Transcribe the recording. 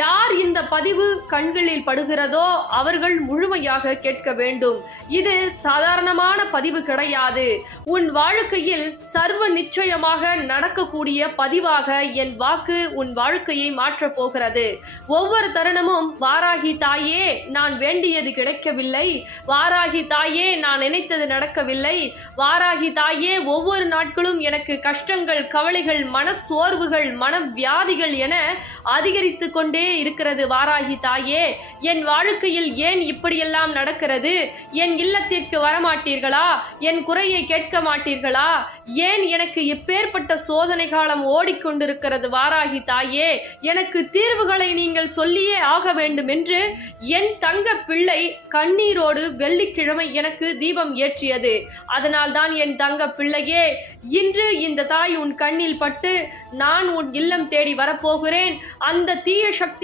யார் இந்த பதிவு கண்களில் படுகிறதோ அவர்கள் முழுமையாக கேட்க வேண்டும். இது சாதாரணமான பதிவு கிடையாது. உன் வாழ்க்கையில் சர்வ நிச்சயமாக நடக்கக்கூடிய பதிவாக என் வாக்கு உன் வாழ்க்கையை மாற்றப் போகிறது. ஒவ்வொரு தருணமும் வாராகி தாயே, நான் வேண்டியது கிடைக்கவில்லை, வாராகி தாயே, நான் நினைத்தது நடக்கவில்லை, வாராகி தாயே, ஒவ்வொரு நாட்களும் எனக்கு கஷ்டங்கள், கவலைகள், மன சோர்வுகள், மன வியாதிகள் என அதிகரித்து கொண்டே இருக்கிறது. வாராகி தாயே, என் வாழ்க்கையில் ஏன் இப்படியெல்லாம் நடக்கிறது? என் இல்லத்திற்கு வரமாட்டீர்களா? என் குறையை கேட்க மாட்டீர்களா? ஏன் எனக்கு இப்பேற்பட்ட சோதனை காலம் ஓடிக்கொண்டிருக்கிறது? வாராகி தாயே, எனக்கு தீர்வுகளை நீங்கள் சொல்லியே ஆக வேண்டும் என்று என் தங்க பிள்ளை கண்ணீரோடு வெள்ளிக்கிழமை எனக்கு தீபம் ஏற்றியது. அதனால் தான் என் தங்க பிள்ளையே, இன்று இந்த தாய் உன் கண்ணில் பட்டு நான் உன் இல்லம் தேடி வரப்போகிறேன். அந்த தீய சக்தி